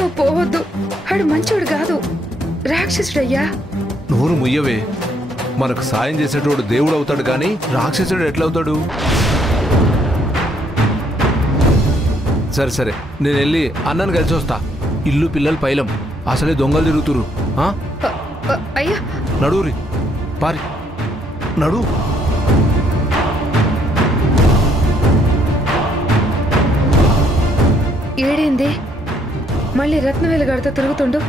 నువ్వు పోవద్దు. ఆడు మంచోడు కాదు, రాక్షసుడయ్యా. నోరు ముయ్యవే. మనకు సాయం చేసేటోడు దేవుడు అవుతాడు కానీ రాక్షసుడు ఎట్లవుతాడు? సరే సరే, నేను వెళ్ళి అన్నను కలిసి వస్తా. ఇల్లు పిల్లలు పైలం, అసలే దొంగలు తిరుగుతురు. అయ్యా నడువురి, పారి నడు. ఏడేంది మళ్ళీ రత్నవేలు గడితో తిరుగుతుండు?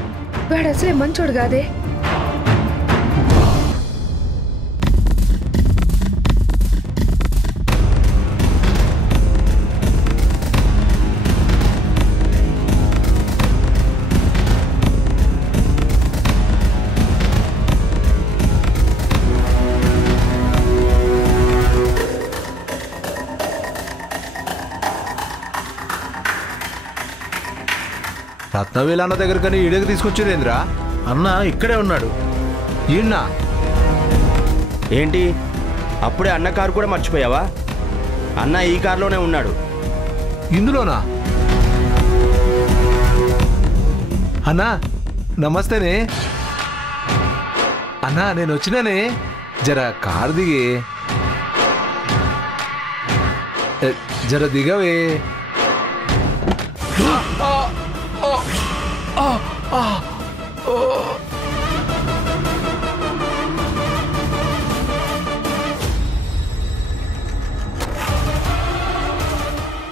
వాడు అసలే మంచోడు కాదే. రత్నవేలు అన్న దగ్గర కానీ ఈడకి తీసుకొచ్చారేంద్రా? అన్న ఇక్కడే ఉన్నాడు. ఈయన్నా ఏంటి అప్పుడే అన్న కారు కూడా మర్చిపోయావా? అన్న ఈ కారులోనే ఉన్నాడు. ఇందులోనా? అన్నా నమస్తేనే. అన్నా నేను వచ్చినానే, జర కారు దిగి. జర దిగవే.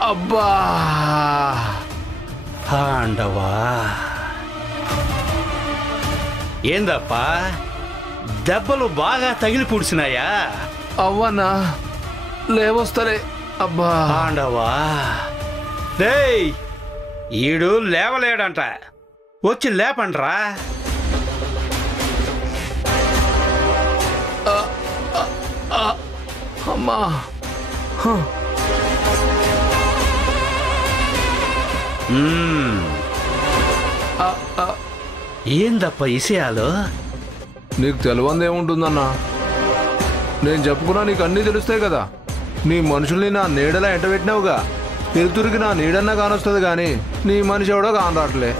అబ్బా పాండవా, ఏందప్పా దెబ్బలు బాగా తగిలి పుడిసినాయా? అవ్వన్నా లేవొస్తలే. అబ్బా పాండవా, డేయ్ ఈడు లేవలేడంట, వచ్చి లేపండ్రా. అమ్మా ఏందప్ప విషయాలు? నీకు తెలవందేముంటుందన్నా? నేను చెప్పుకున్నా నీకు అన్నీ తెలుస్తాయి కదా. నీ మనుషుల్ని నా నీడలా ఎంటబెట్టినావుగా, ఎదురుకి నా నీడన్నా కానొస్తుంది కానీ నీ మనిషి ఎవడో కానరాట్లే.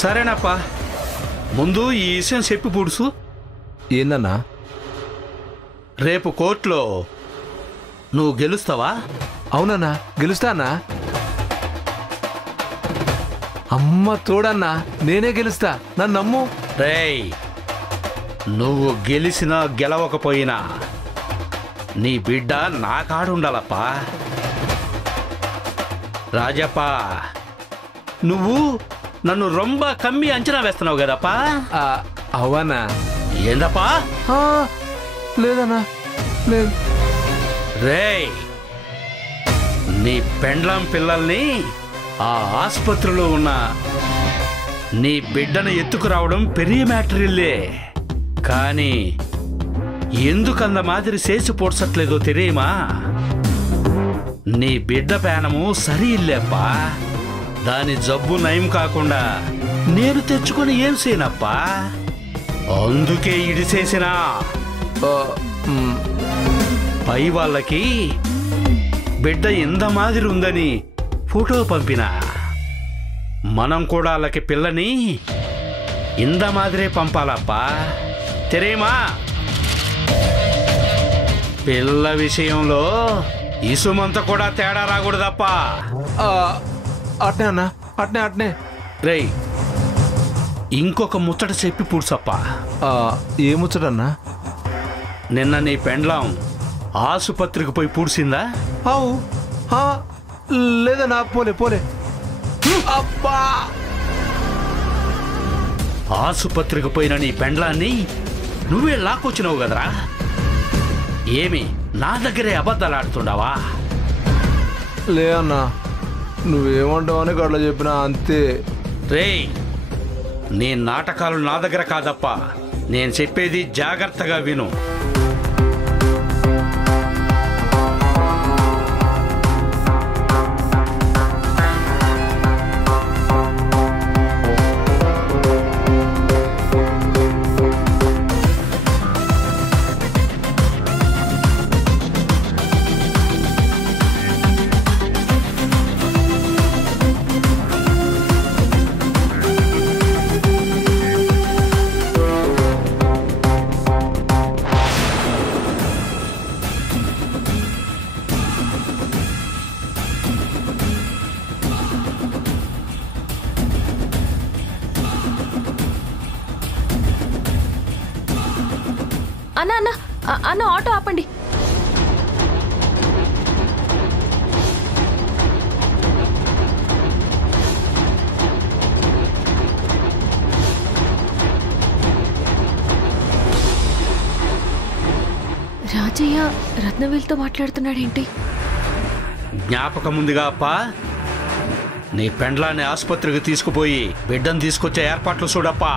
సరేనప్పా, ముందు ఈ విషయం చెప్పి పుడుసు. ఏందన్నా? రేపు కోర్టులో నువ్వు గెలుస్తావా? అవునన్నా గెలుస్తానా? అమ్మ తోడన్నా, నేనే గెలుస్తా, నన్ను నమ్ము. రేయ్ నువ్వు గెలిచినా గెలవకపోయినా నీ బిడ్డ నా కాడుండాలప్పా. రాజప్ప, నువ్వు నన్ను రొంబ కమ్మి అంచనా వేస్తున్నావు కదప్పా? అవనా? ఏందప్పా? లేదన్నా లేదు. రేయ్ నీ పెండ్లం పిల్లల్ని ఆ ఆసుపత్రిలో ఉన్న నీ బిడ్డను ఎత్తుకురావడం పెరియ మ్యాటరిల్లే, కానీ ఎందుకంద మాదిరి చేసి పొడ్చట్లేదో తెలియమా? నీ బిడ్డ పేనము సరియిల్లేప్పా. దాని జబ్బు నయం కాకుండా నేను తెచ్చుకొని ఏం చేయనప్పా. అందుకే ఇడిసేసినా. పై వాళ్ళకి బిడ్డ ఎంత మాదిరి ఉందని ఫోటో పంపినా. మనం కూడా వాళ్ళకి పిల్లని ఇంద మాదిరే పంపాలప్పా, తెరేమా? పిల్ల విషయంలో ఇసుమంత కూడా తేడా రాకూడదప్పా. అట్నే అన్నా, అట్నే అట్నే. రేయ్ ఇంకొక ముచ్చట చెప్పి పూడ్సప్పా. ఏ ముచ్చటన్నా? నిన్న నీ పెండ్లాం ఆసుపత్రికి పోయి పూడ్సిందా? అవు లేదన్నా, పోలే పోలే. అబ్బా, ఆసుపత్రికి పోయిన నీ పెండ్లాన్ని నువ్వే లాక్కొచ్చినావు కదరా. ఏమి నా దగ్గరే అబద్ధాలు ఆడుతుండావా? లే అన్నా, నువ్వేమంటావని గట్ల చెప్పినా అంతే. రేయ్ నీ నాటకాలు నా దగ్గర కాదప్పా, నేను చెప్పేది జాగ్రత్తగా విను. అన్న అన్న అన్న ఆటో ఆపండి. రాజయ్య రత్నవేలుతో మాట్లాడుతున్నాడేంటి? జ్ఞాపకం ఉందిగా అప్పా, నీ పెండ్లాన్ని ఆసుపత్రికి తీసుకుపోయి బిడ్డను తీసుకొచ్చే ఏర్పాట్లు చూడప్పా.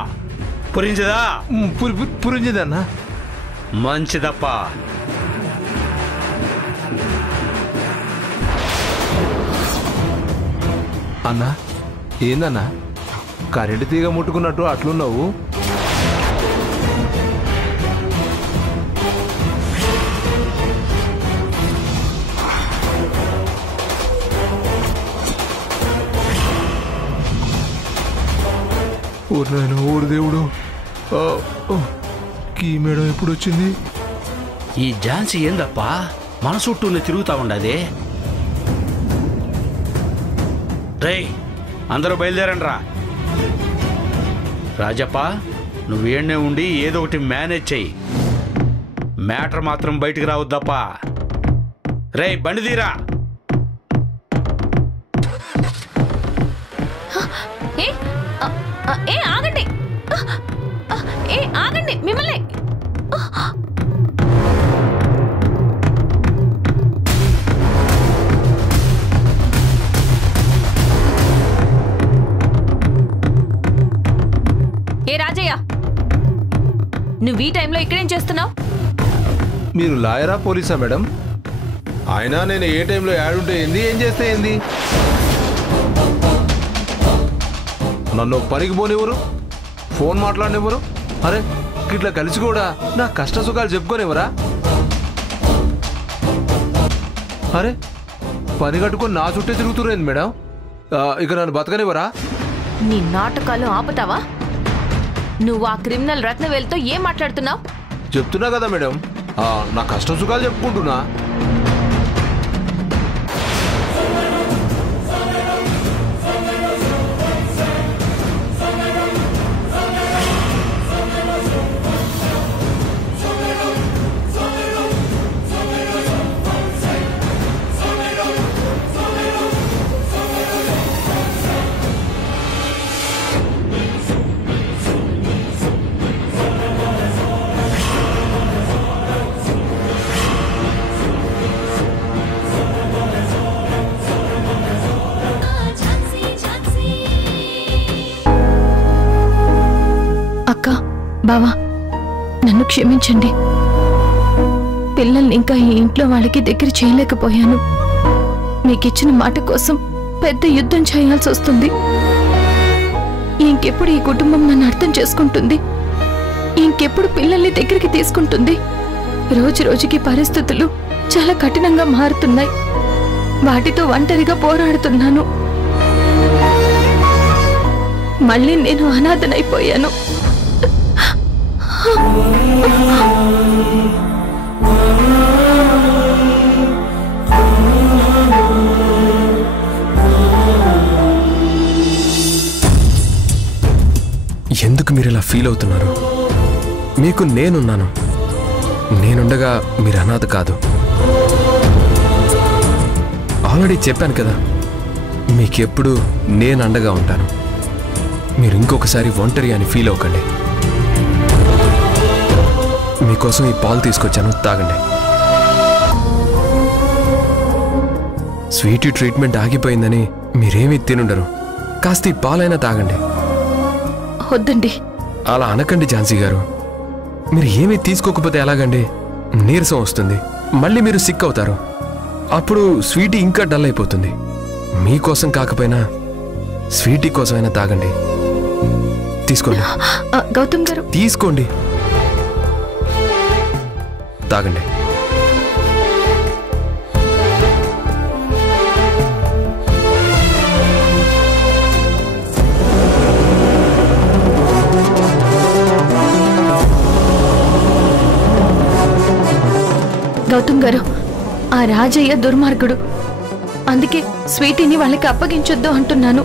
పురించదా? పురించిందన్నా. మంచిదప్పా. అన్నా ఏందన్నా కరెంటు తీగ ముట్టుకున్నట్టు అట్లున్నావు? ఊరినాయన ఊరు దేవుడు, కీ మేడం ఎప్పుడు వచ్చింది? ఈ ఝాన్సీ ఏందప్పా మన చుట్టూనే తిరుగుతా ఉండదే? రేయ్ అందరూ బయలుదేరండి రా. రాజప్ప నువ్వేణ్ణే ఉండి ఏదో ఒకటి మేనేజ్ చెయ్యి. మ్యాటర్ మాత్రం బయటికి రావద్దప్పా. రేయ్ బండి తీరా. ఆగండి, ఆగండి మిమ్మల్ని. ఏ రాజయ్య, నువ్వు ఈ టైంలో ఇక్కడేం చేస్తున్నావు? మీరు లాయరా పోలీసా మేడం? అయినా నేను ఏ టైంలో యాడుంటే ఏంది, ఏం చేస్తే ఏంది? నన్ను పనికి పోనివ్వరు, ఫోన్ మాట్లాడినివ్వరు. అరే ఇట్లా కలిసి కూడా నా కష్ట సుఖాలు చెప్పుకోనివ్వరా? అరే పని కట్టుకొని నా చుట్టే తిరుగుతురేంది మేడం? ఇక నన్ను బతకనివ్వరా? నీ నాటకాలు ఆపుతావా? నువ్వు ఆ క్రిమినల్ రత్నవేలుతో ఏం మాట్లాడుతున్నావు? చెప్తున్నా కదా మేడం, నా కష్ట సుఖాలు చెప్పుకుంటున్నా. బావా నన్ను క్షమించండి. పిల్లల్ని ఇంకా ఈ ఇంట్లో వాళ్ళకి దగ్గర చేయలేకపోయాను. మీకిచ్చిన మాట కోసం పెద్ద యుద్ధం చేయాల్సి వస్తుంది. ఇంకెప్పుడు ఈ కుటుంబం నన్ను అర్థం చేసుకుంటుంది? ఇంకెప్పుడు పిల్లల్ని దగ్గరికి తీసుకుంటుంది? రోజు రోజుకి పరిస్థితులు చాలా కఠినంగా మారుతున్నాయి. వాటితో ఒంటరిగా పోరాడుతున్నాను. మళ్ళీ నేను అనాథనైపోయాను. ఎందుకు మీరు ఇలా ఫీల్ అవుతున్నారు? మీకు నేనున్నాను. నేనుండగా మీరు అనాథ కాదు. ఆల్రెడీ చెప్పాను కదా, మీకెప్పుడు నేను అండగా ఉంటాను. మీరు ఇంకొకసారి ఒంటరి అని ఫీల్ అవ్వకండి. మీకోసం ఈ పాలు తీసుకొచ్చాను, తాగండి. స్వీట్ ట్రీట్మెంట్ ఆగిపోయిందని మీరేమీ తినుండరు. కాస్త ఈ పాలైనా తాగండి. వద్దండి. అలా అనకండి ఝాన్సీ గారు. మీరు ఏమీ తీసుకోకపోతే ఎలాగండి? నీరసం వస్తుంది, మళ్ళీ మీరు సిక్ అవుతారు. అప్పుడు స్వీటీ ఇంకా డల్ అయిపోతుంది. మీకోసం కాకపోయినా స్వీటీ కోసమైనా తాగండి. తీసుకోండి. గౌతమ్ గారు తీసుకోండి, తాగండి. గౌతమ్ గారు, ఆ రాజయ్య దుర్మార్గుడు. అందుకే స్వీటీని వాళ్ళకి అప్పగించొద్దు అంటున్నాను.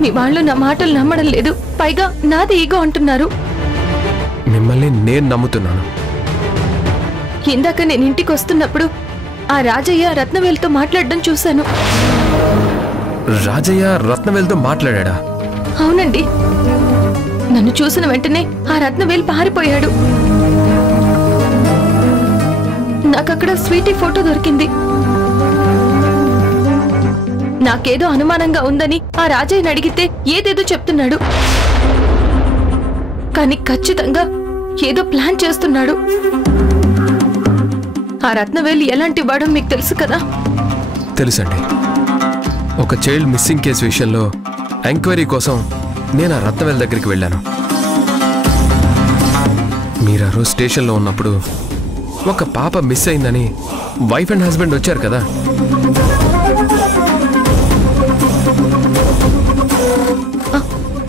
మీ వాళ్ళు నా మాటలు నమ్మడం లేదు. పైగా నాది ఈగో అంటున్నారు. మిమ్మల్ని నేను నమ్ముతున్నాను. ఇందాక నేను ఇంటికి వస్తున్నప్పుడు ఆ రాజయ్య రత్నవేలుతో మాట్లాడడం చూశాను. రాజయ్య రత్నవేలుతో మాట్లాడా? అవునండి. నన్ను చూసిన వెంటనే ఆ రత్నవేలు పారిపోయాడు. నాకక్కడ స్వీటీ ఫోటో దొరికింది. నాకేదో అనుమానంగా ఉందని ఆ రాజయ్యని అడిగితే ఏదేదో చెప్తున్నాడు. కానీ ఖచ్చితంగా ఏదో ప్లాన్ చేస్తున్నాడు. ఆ రత్నవేలు ఎలాంటి వాడో మీకు తెలుసు కదా? తెలుసండి. ఒక చైల్డ్ మిస్సింగ్ కేసు విషయంలో ఎంక్వైరీ కోసం నేను ఆ రత్నవేలు దగ్గరికి వెళ్ళాను. మీరు ఆ రోజు స్టేషన్లో ఉన్నప్పుడు ఒక పాప మిస్ అయిందని వైఫ్ అండ్ హస్బెండ్ వచ్చారు కదా.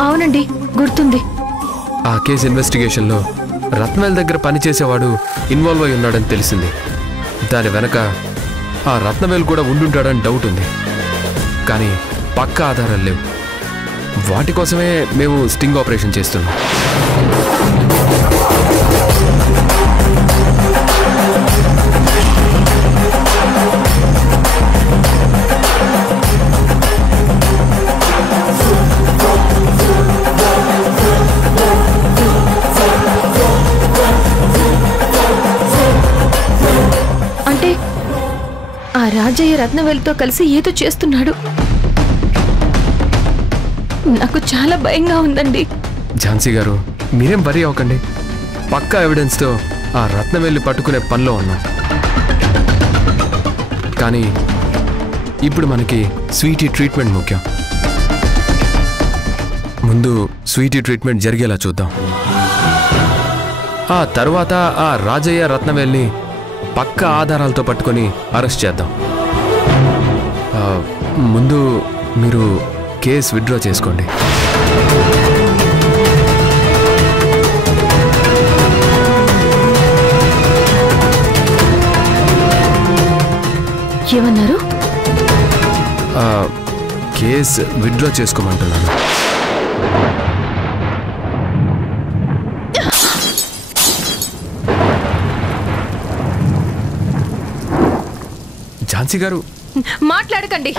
అవునండి, గుర్తుంది. ఆ కేసు ఇన్వెస్టిగేషన్లో రత్నవేల్ దగ్గర పనిచేసేవాడు ఇన్వాల్వ్ అయి ఉన్నాడని తెలిసింది. దాని వెనక ఆ రత్నవేల్ కూడా ఉండుంటాడని డౌట్ ఉంది. కానీ పక్కా ఆధారాలు లేవు. వాటి కోసమే మేము స్టింగ్ ఆపరేషన్ చేస్తున్నాం. అంటే ఆ రాజయ్య రత్నవేలుతో కలిసి ఏదో చేస్తున్నాడు. నాకు చాలా భయంగా ఉందండి. ఝాన్సీ గారు, మీరేం వరీ అవ్వకండి. పక్కా ఎవిడెన్స్తో ఆ రత్నవేల్ని పట్టుకునే పనిలో ఉన్నాం. కానీ ఇప్పుడు మనకి స్వీటీ ట్రీట్మెంట్ ముఖ్యం. ముందు స్వీటీ ట్రీట్మెంట్ జరిగేలా చూద్దాం. ఆ తర్వాత ఆ రాజయ్య రత్నవేల్ని పక్కా ఆధారాలతో పట్టుకొని అరెస్ట్ చేద్దాం. ముందు మీరు కేసు విత్డ్రా చేసుకోండి. ఏమన్నారు? Case withdraw చేసుకోమంటున్నాను. ఝాన్సీ గారు, మాట్లాడకండి.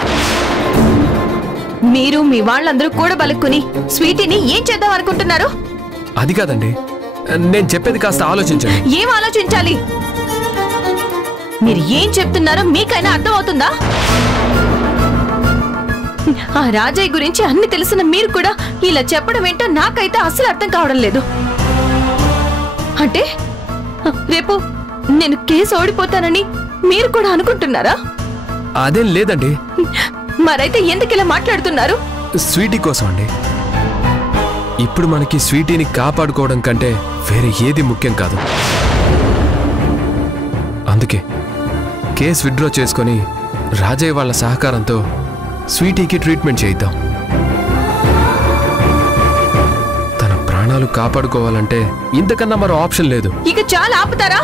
మీరు మీ వాళ్ళందరూ కూడా బలుక్కుని స్వీటీని ఏం చేద్దాం అనుకుంటున్నారు? అది కాదండి, నేను చెప్పేది కాస్త ఆలోచించండి. ఏం ఆలోచించాలి? మీరు ఏం చెప్తున్నారో మీకైనా అర్థమవుతుందా? ఆ రాజయ్య గురించి అన్ని తెలిసిన మీరు కూడా ఇలా చెప్పడం ఏంటో నాకైతే అసలు అర్థం కావడం లేదు. అంటే రేపు నేను కేసు ఓడిపోతానని మీరు కూడా అనుకుంటున్నారా? అదేం లేదండి. మరైతే ఎందుకు ఇలా మాట్లాడుతున్నారు? స్వీటీ కోసం అండి. ఇప్పుడు మనకి స్వీటీని కాపాడుకోవడం కంటే వేరే ఏది ముఖ్యం కాదు. అందుకే కేసు విత్డ్రా చేసుకొని రాజయ్య వాళ్ళ సహకారంతో స్వీటీకి ట్రీట్మెంట్ చేయిద్దాం. తన ప్రాణాలు కాపాడుకోవాలంటే ఇంతకన్నా మరో ఆప్షన్ లేదు. ఇక చాలా ఆపుతారా?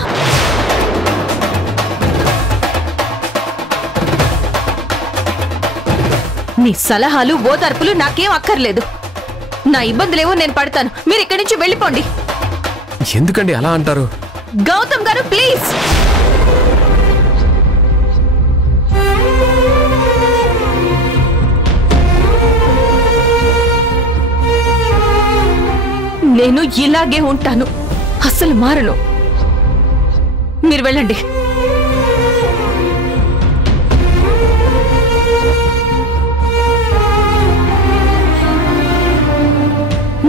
నీ సలహాలు ఓదార్పులు నాకేం అక్కర్లేదు. నా ఇబ్బందులేవో నేను పడతాను. మీరు ఇక్కడి నుంచి వెళ్ళిపోండి. ఎందుకండి అలా అంటారు? గౌతమ్ గారు, ప్లీజ్. నేను ఇలాగే ఉంటాను, అస్సలు మారను. మీరు వెళ్ళండి.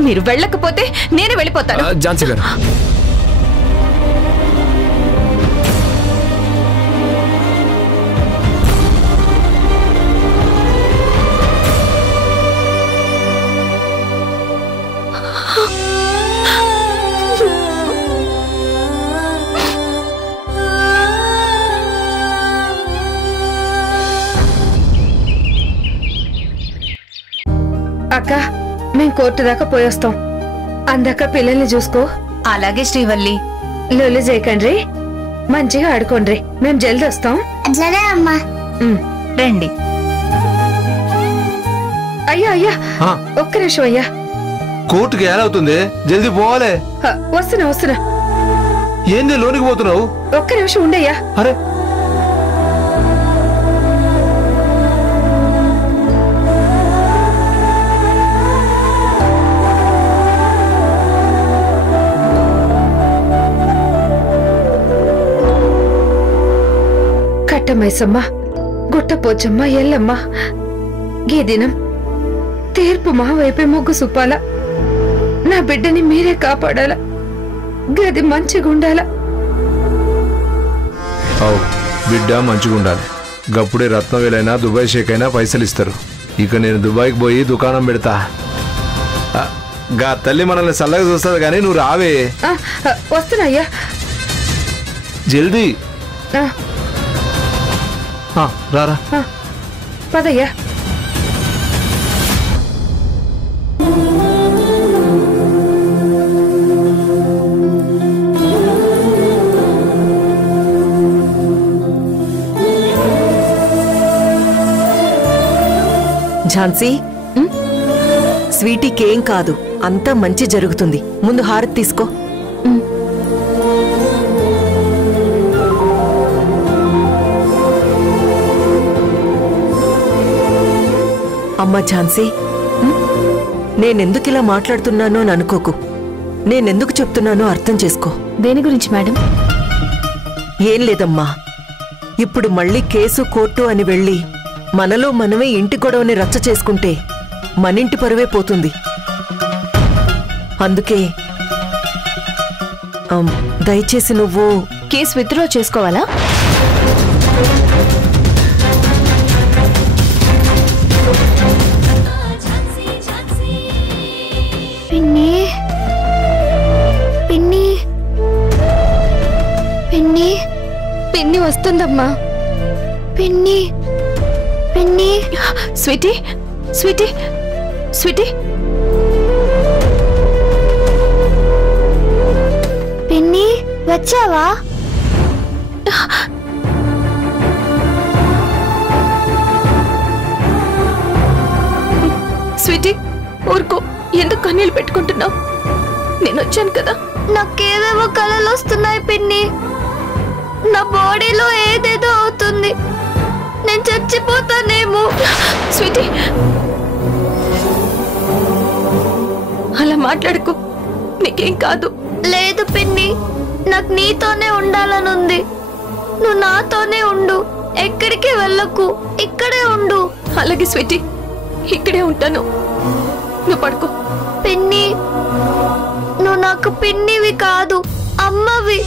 మీరు వెళ్ళకపోతే నేనే వెళ్ళిపోతాను. ఝాన్సీ గారు, అక్క, మేం కోర్టు దాకా పోయొస్తాం. అందాక పిల్లల్ని చూసుకో. అలాగే శ్రీవల్లి. లొల్లి చేయకండ్రి, మంచిగా ఆడుకోండ్రి. మేం జల్ది వస్తాం. అట్లానే అమ్మా. రండి. అయ్యా అయ్యా, ఒక్క నిమిషం అయ్యా. కోర్టుకి ఎలా అవుతుంది? జల్దీ పోవాలి. వస్తున్నా వస్తున్నా. ఏంది లోనికి పోతున్నావు? ఒక్క నిమిషం ఉండయ్యా. అరే కట్టమైసమ్మ, గుట్టపోచమ్మ, ఎల్లమ్మ, గీ దినం తీర్పు మా వైపే మొగ్గు సుప్పాల. నా బిడ్డని మీరే కాపాడాల. గది మంచిగుండాల. అవు బిడ్డ మంచిగుండాలి. గప్పుడే రత్నవేలైనా దుబాయ్ షేక్ అయినా పైసలు ఇస్తారు. ఇక నేను దుబాయ్కి పోయి దుకాణం పెడతా. గా తల్లి మనల్ని చల్లగా చూస్తుంది కానీ నువ్వు రావే. వస్తున్నాయ్యా. జల్దీ రారా. పదయ్యా. ఝాన్సీ, స్వీటీకేం కాదు, అంతా మంచి జరుగుతుంది. ముందు హారతి తీసుకో. అమ్మా ఝాన్సీ, నేనెందుకిలా మాట్లాడుతున్నానో అని అనుకోకు. నేనెందుకు చెప్తున్నానో అర్థం చేసుకో. దేని గురించి మేడం? ఏం లేదమ్మా, ఇప్పుడు మళ్ళీ కేసు కోర్టు అని వెళ్ళి మనలో మనమే ఇంటి గొడవని రచ్చ చేసుకుంటే మనింటి పరువే పోతుంది. అందుకే దయచేసి నువ్వు కేసు విత్డ్రా చేసుకోవాలా? పిన్ని పిన్ని పిన్ని పిన్ని వస్తుందమ్మా. పిన్ని పిన్ని స్వీటీ, స్వీటీ, స్వీటీ. పిన్ని వచ్చావా? స్వీటీ ఊరుకో, ఎందుకు కన్నీళ్ళు పెట్టుకుంటున్నావు? నేను వచ్చాను కదా. నాకేవేవో కలలు వస్తున్నాయి పిన్ని. నా బాడీలో ఏదేదో అవుతుంది. నేను చచ్చిపోతానేమో. స్వీటీ అలా మాట్లాడుకో, నీకేం కాదు. లేదు పిన్ని, నాకు నీతోనే ఉండాలనుంది. నువ్వు నాతోనే ఉండు, ఎక్కడికి వెళ్ళకు, ఇక్కడే ఉండు. అలాగే స్వీటీ, ఇక్కడే ఉంటాను. నువ్వు పడుకో. పిన్ని, నువ్వు నాకు పిన్నివి కాదు, అమ్మవి.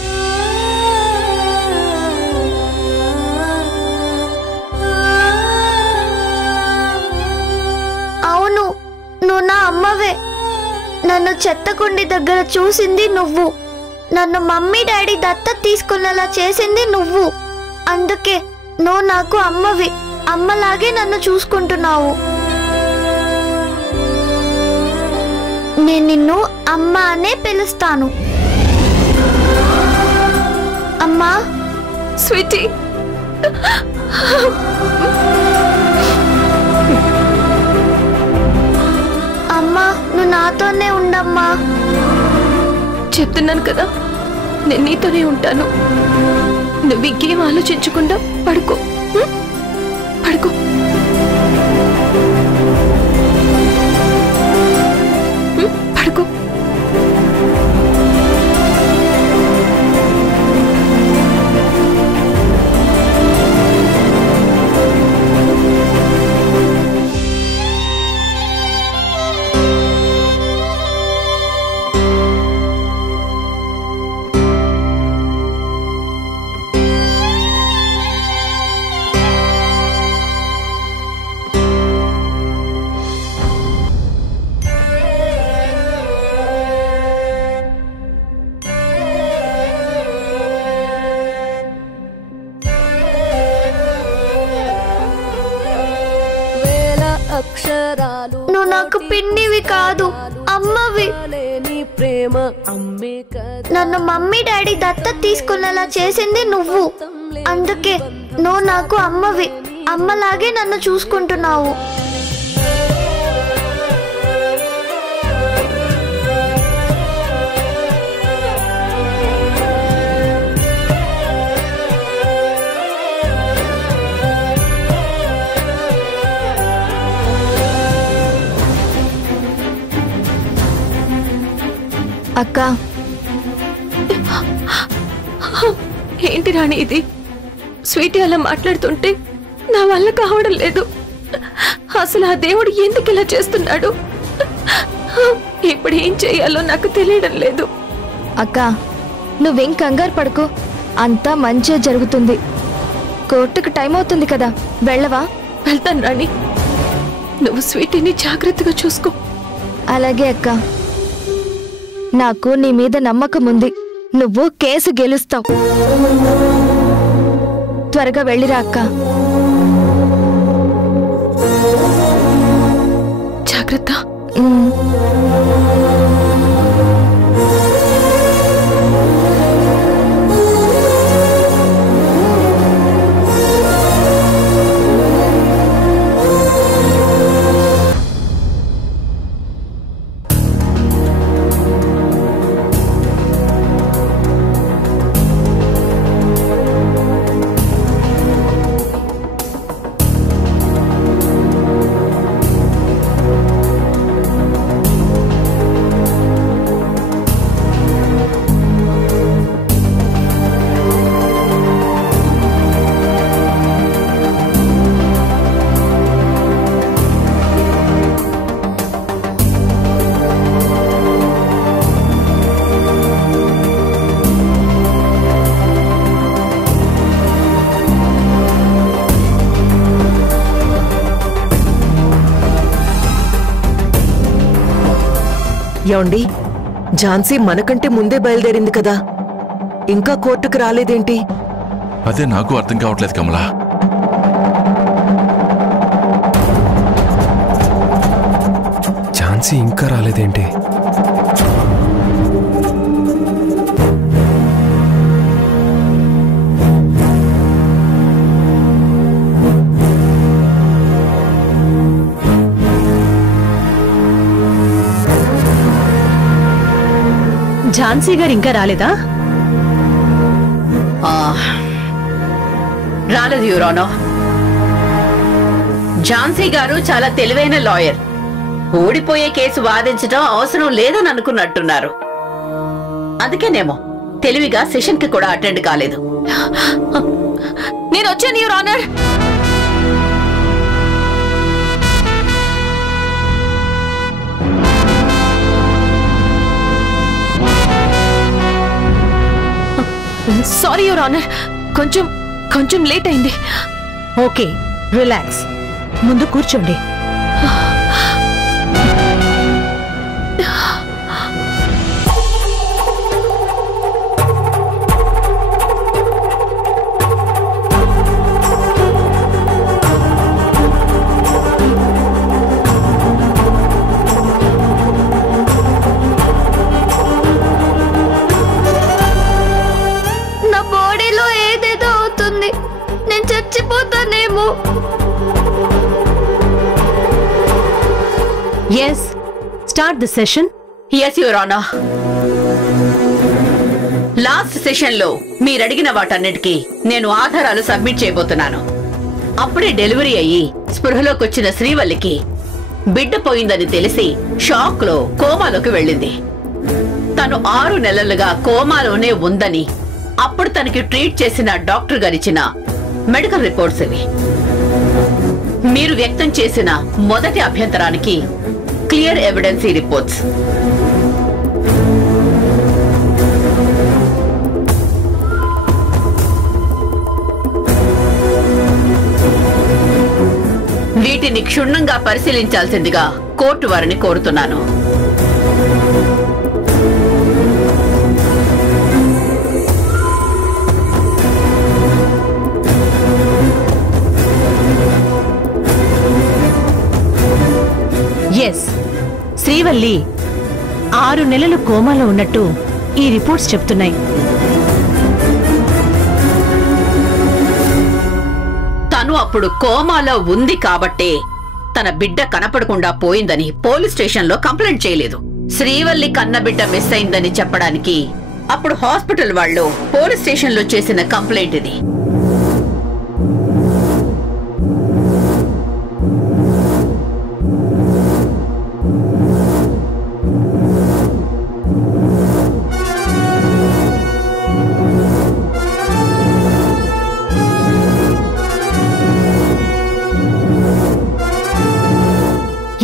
అవును, నువ్వు నా అమ్మవే. నన్ను చెత్తకుండి దగ్గర చూసింది నువ్వు. నన్ను మమ్మీ డాడీ దత్తత తీసుకునేలా చేసింది నువ్వు. అందుకే నువ్వు నాకు అమ్మవి. అమ్మలాగే నన్ను చూసుకుంటున్నావు. నేను నిన్ను అమ్మ అనే పిలుస్తాను. అమ్మా. స్వీటీ, అమ్మా, నువ్వు నాతోనే ఉండమ్మా. చెప్తున్నాను కదా, నేను నీతోనే ఉంటాను. నువ్వు ఇంకేం ఆలోచించకుండా పడుకో. పడుకో. పడుకో. నువ్వు నాకు పిన్నివి కాదు, అమ్మవి. నన్ను మమ్మీ డాడీ దత్తత తీసుకునేలా చేసింది నువ్వు. అందుకే నువ్వు నాకు అమ్మవి. అమ్మలాగే నన్ను చూసుకుంటున్నావు. అక్క ఏంటి రాణి ఇది? స్వీటీ అలా మాట్లాడుతుంటే నా వల్ల కావడం లేదు. అసలు ఆ దేవుడు ఎందుకు ఇలా చేస్తున్నాడు? ఇప్పుడు ఏం చేయాలో నాకు తెలియడం లేదు. అక్క నువ్వేం కంగారు పడుకో, అంతా మంచిగా జరుగుతుంది. కోర్టుకు టైం అవుతుంది కదా, వెళ్ళవా? వెళ్తాను రాణి, నువ్వు స్వీటీని జాగ్రత్తగా చూసుకో. అలాగే అక్క, నాకు నీ మీద నమ్మకం ఉంది. నువ్వు కేసు గెలుస్తావు. త్వరగా వెళ్ళిరా అక్క. జాగ్రత్త. ఏమండి, ఝాన్సీ మనకంటే ముందే బయలుదేరింది కదా, ఇంకా కోర్టుకు రాలేదేంటి? అదే నాకు అర్థం కావట్లేదు కమలా. ఝాన్సీ ఇంకా రాలేదేంటి? ఝాన్సీ గారు ఇంకా రాలేదా? రాలేదు యువర్ ఆనర్. ఝాన్సీ గారు చాలా తెలివైన లాయర్. ఓడిపోయే కేసు వాదించడం అవసరం లేదని అనుకున్నట్టున్నారు. అందుకేనేమో తెలివిగా సెషన్ కి కూడా అటెండ్ కాలేదు. నేను వచ్చాను your honour. Sorry your honour, కొంచెం లేట్ అయింది. Okay, relax. ముందు కూర్చోండి. నా బాడీలో ఏదేదో అవుతుంది, నేను చచ్చిపోతానేమో. Yes, start the session. Yes your honour. Last session లో మీరడిగిన వాటన్నిటికీ నేను ఆధారాలు సబ్మిట్ చేయబోతున్నాను. అప్పుడే డెలివరీ అయ్యి స్పృహలోకి వచ్చిన శ్రీవల్లికి బిడ్డ పోయిందని తెలిసి షాక్ లో కోమాలోకి వెళ్ళింది. తను 6 నెలలుగా కోమాలోనే ఉందని అప్పుడు తనకి ట్రీట్ చేసిన డాక్టర్ గారిచ్చిన మెడికల్ రిపోర్ట్స్ ఇవి. మీరు వ్యక్తం చేసిన మొదటి అభ్యంతరానికి క్లియర్ ఎవిడెన్స్ రిపోర్ట్స్. వీటిని క్షుణ్ణంగా పరిశీలించాల్సిందిగా కోర్టు వారిని కోరుతున్నాను. ఎస్, శ్రీవల్లి 6 నెలలు కోమాలో ఉన్నట్టు ఈ రిపోర్ట్స్ చెప్తున్నాయి. తను అప్పుడు కోమాలో ఉంది కాబట్టే తన బిడ్డ కనపడకుండా పోయిందని పోలీస్ స్టేషన్ లో కంప్లైంట్ చేయలేదు. శ్రీవల్లి కన్నబిడ్డ మిస్ అయిందని చెప్పడానికి అప్పుడు హాస్పిటల్ వాళ్ళు పోలీస్ స్టేషన్ లో చేసిన కంప్లైంట్ ఇది.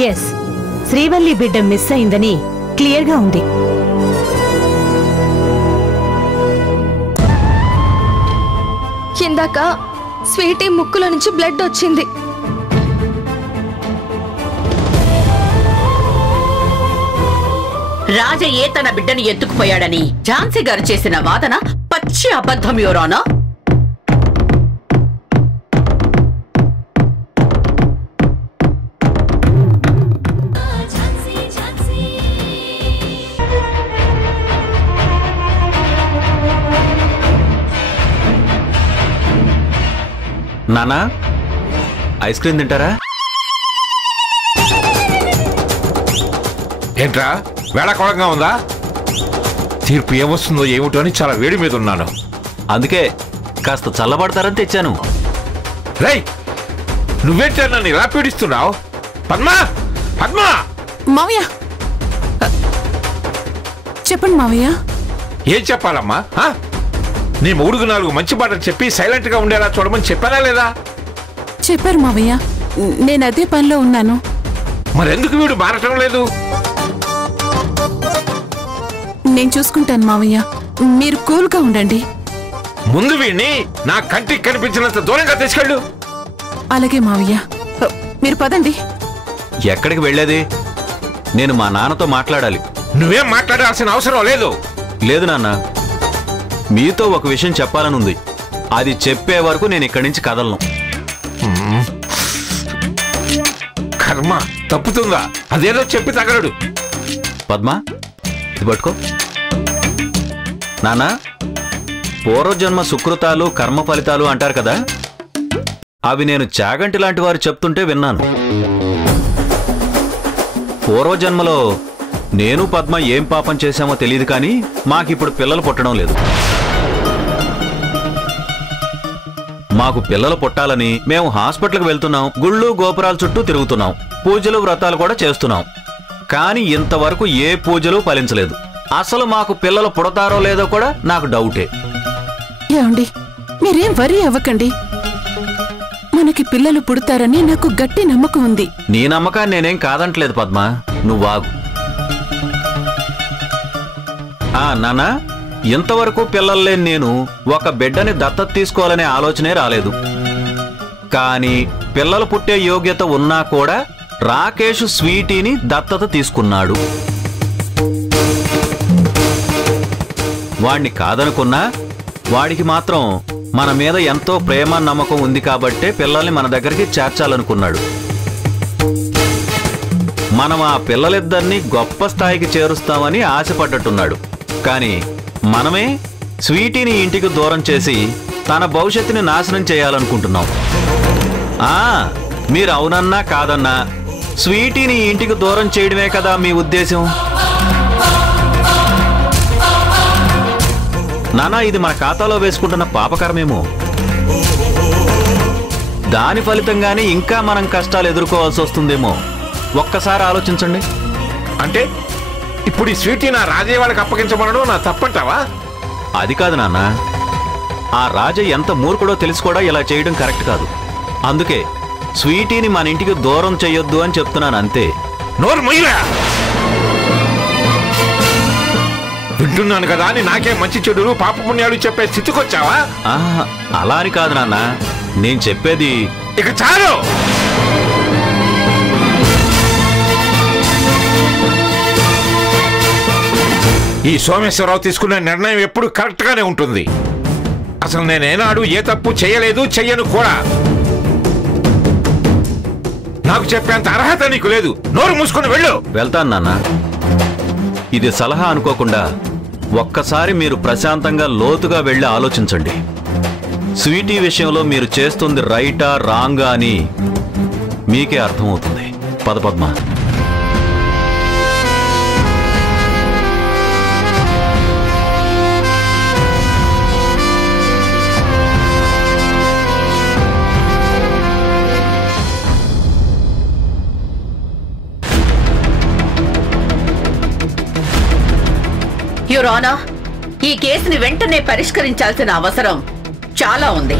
ఎస్, శ్రీవల్లి బిడ్డ మిస్ అయిందని క్లియర్గా ఉంది. ఇందాక స్వీటీ ముక్కులో నుంచి బ్లడ్ వచ్చింది. రాజయ్యే తన బిడ్డను ఎత్తుకుపోయాడని ఝాన్సీ గారు చేసిన వాదన పచ్చి అబద్ధం, యువర్ ఆనర్. నానా, ఐస్ క్రీమ్ తింటారా? ఏంట్రా వేళకోళంగా ఉందా? తీర్పు ఏమొస్తుందో ఏమిటో అని చాలా వేడి మీద ఉన్నాను. అందుకే కాస్త చల్లబడతారని తెచ్చాను. రై, నువ్వేంటా నన్ను ఇలా పీడిస్తున్నావు? పద్మా, పద్మా! మావయ్య చెప్పండి మావయ్య. ఏం చెప్పాలమ్మా? నీ మూడుగు 4 మంచి మాటలు చెప్పి సైలెంట్ గా ఉండేలా చూడమని చెప్పానా లేదా? చెప్పారు మావయ్య, నేను అదే పనిలో ఉన్నాను. మరెందుకు వీడు మారటం లేదు? నేను చూసుకుంటాను మావయ్య, మీరు కూల్గా ఉండండి. ముందు వీడిని నా కంటికి కనిపించినంత దూరంగా తీసుకెళ్ళు. అలాగే మావయ్య, మీరు పదండి. ఎక్కడికి వెళ్ళేది? నేను మా నాన్నతో మాట్లాడాలి. నువ్వేం మాట్లాడాల్సిన అవసరం లేదు. లేదు నాన్న, మీతో ఒక విషయం చెప్పాలనుంది. అది చెప్పే వరకు నేను ఇక్కడి నుంచి కదలను. కర్మ తప్పుతుందా? అదేదో చెప్పి తగలడు. పద్మా, ఇది పట్టుకో. నానా, పూర్వజన్మ సుకృతాలు కర్మ ఫలితాలు అంటారు కదా, అవి నేను చాగంటి లాంటి వారు చెప్తుంటే విన్నాను. పూర్వజన్మలో నేను పద్మ ఏం పాపం చేశామో తెలియదు, కానీ మాకిప్పుడు పిల్లలు పుట్టడం లేదు. మాకు పిల్లలు పుట్టాలని మేము హాస్పిటల్కి వెళ్తున్నాం, గుళ్ళు గోపురాల చుట్టూ తిరుగుతున్నాం, పూజలు వ్రతాలు కూడా చేస్తున్నాం. కానీ ఇంతవరకు ఏ పూజలు ఫలించలేదు. అసలు మాకు పిల్లలు పుడతారో లేదో కూడా నాకు డౌటే. ఏమండి, మీరేం వరీ అవ్వకండి. మనకి పిల్లలు పుడతారని నాకు గట్టి నమ్మకం ఉంది. నీ నమ్మకాన్ని నేనేం కాదంటలేదు పద్మ, నువ్వాగు. నానా, ఇంతవరకు పిల్లలు లేని నేను ఒక బిడ్డని దత్తత తీసుకోవాలనే ఆలోచనే రాలేదు. కానీ పిల్లలు పుట్టే యోగ్యత ఉన్నా కూడా రాకేష్ స్వీటీని దత్తత తీసుకున్నాడు. వాణ్ణి కాదనుకున్నా వాడికి మాత్రం మన మీద ఎంతో ప్రేమ నమ్మకం ఉంది కాబట్టే పిల్లల్ని మన దగ్గరికి చేర్చాలనుకున్నాడు. మనం ఆ పిల్లలిద్దరినీ గొప్ప స్థాయికి చేరుస్తామని ఆశపడ్డట్టున్నాడు. కానీ మనమే స్వీటీని ఇంటికి దూరం చేసి తన భవిష్యత్తుని నాశనం చేయాలనుకుంటున్నాం. మీరు అవునన్నా కాదన్నా స్వీటీని ఇంటికి దూరం చేయడమే కదా మీ ఉద్దేశం. నానా, ఇది మన ఖాతాలో వేసుకుంటున్న పాపకరమేమో. దాని ఫలితంగానే ఇంకా మనం కష్టాలు ఎదుర్కోవాల్సి వస్తుందేమో. ఒక్కసారి ఆలోచించండి. అంటే ఇప్పుడు ఈ స్వీటీ నా రాజయ్య వాళ్ళకి అప్పగించమనడం నా తప్పంటావా? అది కాదు నాన్న, ఆ రాజయ్య ఎంత మూర్ఖుడో తెలిసి కూడా ఇలా చేయడం కరెక్ట్ కాదు. అందుకే స్వీటీని మన ఇంటికి దూరం చెయ్యొద్దు అని చెప్తున్నాను, అంతే. నోరు మొయ్యరా! వింటున్నాను కదా అని నాకే మంచి చెడులు పాపపుణ్యాలు చెప్పే స్థితికొచ్చావా? అలా అని కాదు నాన్న, నేను చెప్పేది. ఇక చాలు. ఈ సోమేశ్వరరావు తీసుకునే నిర్ణయం ఎప్పుడు కరెక్ట్ గానే ఉంటుంది. అసలు నేనేనాడు ఏ తప్పు చేయలేదు, చెయ్యను కూడా. నాకు చెప్పేంత అర్హత నీకు లేదు. నోరు మూసుకుని వెళ్ళు. వెళ్తాను నాన్న. ఇది సలహా అనుకోకుండా ఒక్కసారి మీరు ప్రశాంతంగా లోతుగా వెళ్ళి ఆలోచించండి. స్వీటీ విషయంలో మీరు చేస్తుంది రైటా రాంగా అని మీకే అర్థమవుతుంది. పద పద్మ. యువర్ ఆనర్, ఈ కేసుని వెంటనే పరిష్కరించాల్సిన అవసరం చాలా ఉంది.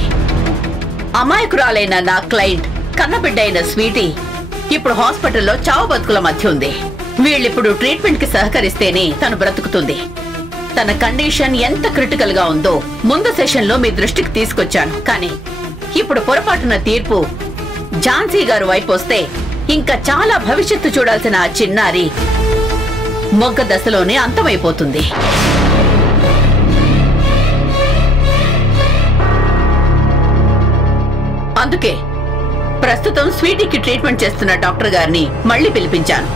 అమాయకురాలైన నా క్లయింట్ కన్నబిడ్డ అయిన స్వీటీ ఇప్పుడు హాస్పిటల్లో చావు బతుకుల మధ్య ఉంది. వీళ్ళిప్పుడు ట్రీట్మెంట్ కి సహకరిస్తేనే తను బ్రతుకుతుంది. తన కండిషన్ ఎంత క్రిటికల్ గా ఉందో ముందు సెషన్ లో మీ దృష్టికి తీసుకొచ్చాను. కానీ ఇప్పుడు పొరపాటున తీర్పు ఝాన్సీ గారు వైపు వస్తే ఇంకా చాలా భవిష్యత్తు చూడాల్సిన ఆ చిన్నారి మొగ్గ దశలోనే అంతమైపోతుంది. అందుకే ప్రస్తుతం స్వీటీకి ట్రీట్మెంట్ చేస్తున్న డాక్టర్ గారిని మళ్లీ పిలిపించాను.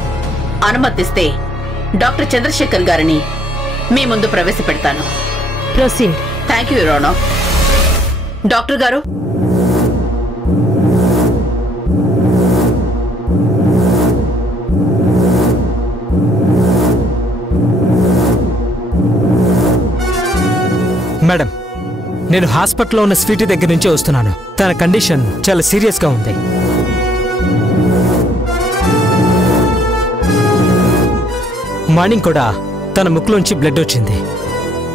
అనుమతిస్తే డాక్టర్ చంద్రశేఖర్ గారిని మీ ముందు ప్రవేశపెడతాను. Proceed. Thank you your honour. Doctor గారు, మేడం, నేను హాస్పిటల్లో ఉన్న స్వీటీ దగ్గర నుంచే వస్తున్నాను. తన కండిషన్ చాలా సీరియస్గా ఉంది. మార్నింగ్ కూడా తన ముక్కులోంచి బ్లడ్ వచ్చింది.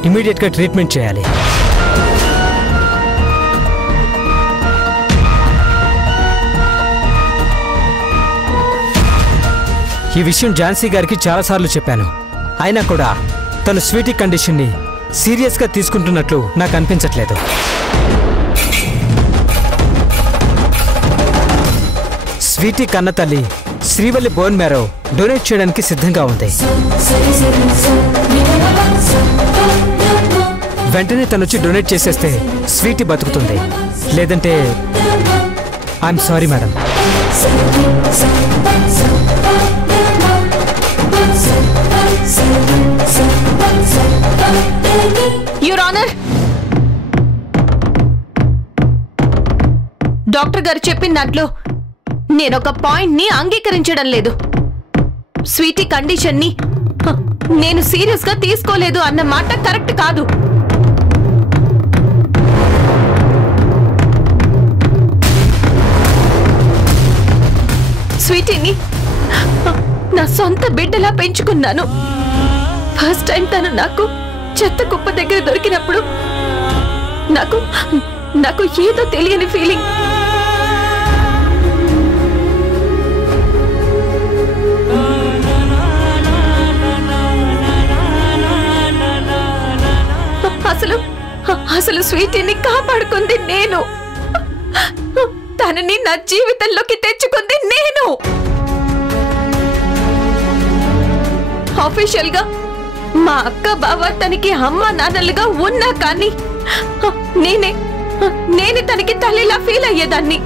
ఇమీడియట్గా ట్రీట్మెంట్ చేయాలి. ఈ విషయం ఝాన్సీ గారికి చాలాసార్లు చెప్పాను. అయినా కూడా తను స్వీటీ కండిషన్ని సీరియస్గా తీసుకుంటున్నట్లు నాకు అనిపించట్లేదు. స్వీటీ కన్న తల్లి శ్రీవల్లి బోన్ మ్యారో డొనేట్ చేయడానికి సిద్ధంగా ఉంది. వెంటనే తనొచ్చి డొనేట్ చేసేస్తే స్వీటీ బతుకుతుంది. లేదంటే I'm sorry madam. Your honour, doctor గారు చెప్పిన దాంట్లో నేనొక పాయింట్ ని అంగీకరించడం లేదు. స్వీటీ కండిషన్ ని నేను సీరియస్ గా తీసుకోలేదు అన్న మాట కరెక్ట్ కాదు. స్వీటీని నా సొంత బిడ్డలా పెంచుకున్నాను. ఫస్ట్ టైం తను నాకు చెత్త కుప్ప దగ్గర దొరికినప్పుడు నాకు ఏదో తెలియని ఫీలింగ్. అసలు స్వీటీని కాపాడుకుంది నేను. తనని నా జీవితంలోకి తెచ్చుకుంది నేను. ఆఫీషియల్ గా మా అక్క బావ తనకి అమ్మ నాన్నలుగా ఉన్నా కానీ నేనే తనకి తల్లిలా ఫీల్ అయ్యేదాన్ని.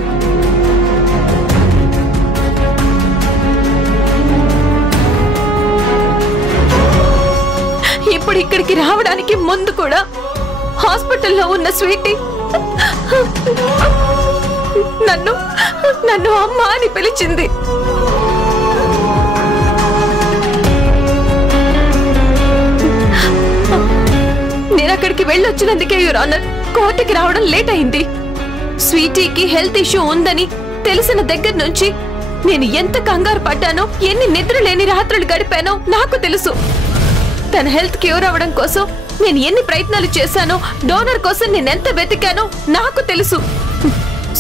ఇప్పుడు ఇక్కడికి రావడానికి ముందు కూడా హాస్పిటల్లో ఉన్న స్వీటీ నన్ను అమ్మ అని పిలిచింది. నేను అక్కడికి వెళ్ళొచ్చినందుకే యువర్ ఆనర్ కోర్టుకి రావడం లేట్ అయింది. స్వీటీకి హెల్త్ ఇష్యూ ఉందని తెలిసిన దగ్గర నుంచి నేను ఎంత కంగారు పడ్డానో, ఎన్ని నిద్ర లేని రాత్రులు గడిపానో నాకు తెలుసు. తన హెల్త్ క్యూర్ అవ్వడం కోసం నేను ఎన్ని ప్రయత్నాలు చేశానో, డోనర్ కోసం నేనెంత వెతికానో నాకు తెలుసు.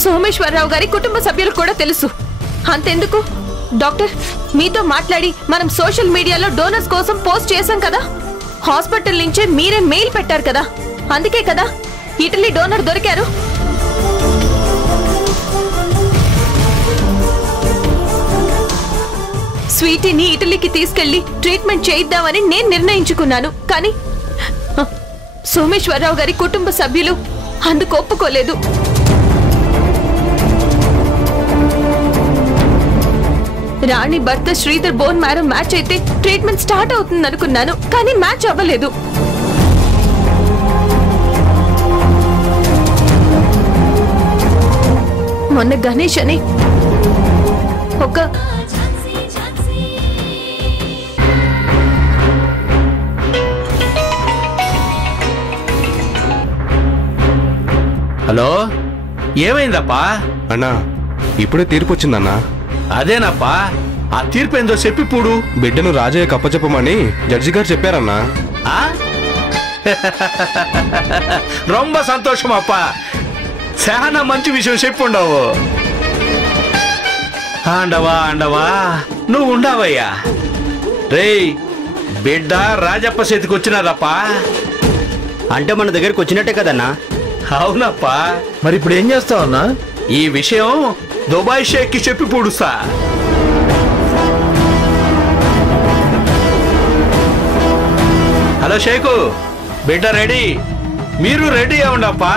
సోమేశ్వరరావు గారి కుటుంబ సభ్యులు కూడా తెలుసు. అంతెందుకు డాక్టర్, మీతో మాట్లాడి మనం సోషల్ మీడియాలో డోనర్స్ కోసం పోస్ట్ చేశాం కదా. హాస్పిటల్ నుంచే మీరే మెయిల్ పెట్టారు కదా. అందుకే కదా ఇటలీ డోనర్ దొరికారు. స్వీటీని ఇటలీకి తీసుకెళ్లి ట్రీట్మెంట్ చేయిద్దామని నేను నిర్ణయించుకున్నాను. కానీ సోమేశ్వరరావు గారి కుటుంబ సభ్యులు అందుకు ఒప్పుకోలేదు. రాణి భర్త శ్రీధర్ బోన్ మ్యారో మ్యాచ్ అయితే ట్రీట్మెంట్ స్టార్ట్ అవుతుంది అనుకున్నాను, కానీ మ్యాచ్ అవ్వలేదు. మొన్న గణేష్ అని ఒక హలో, ఏమైందప్పా? అన్నా ఇప్పుడే తీర్పు వచ్చిందన్నా. అదేనప్పా, ఆ తీర్పు ఏందో చెప్పిప్పుడు. బిడ్డను రాజయ్య కప్పచెప్పమని జడ్జి గారు చెప్పారన్నా. రొంబ సంతోషం అప్ప, చాలా మంచి విషయం చెప్పుండవు. అండవా అండవా నువ్వు ఉండవయ్యా. రేయ్ బిడ్డ రాజప్ప చేతికి వచ్చినదప్పా. అంటే మన దగ్గరికి వచ్చినట్టే కదన్నా? అవునప్పా. మరి ఇప్పుడు ఏం చేస్తావన్నా? ఈ విషయం దుబాయ్ షేక్కి చెప్పి పూడుస్తా. హలో షేకు, బిడ్డ రెడీ, మీరు రెడీ అవ్వండప్పా.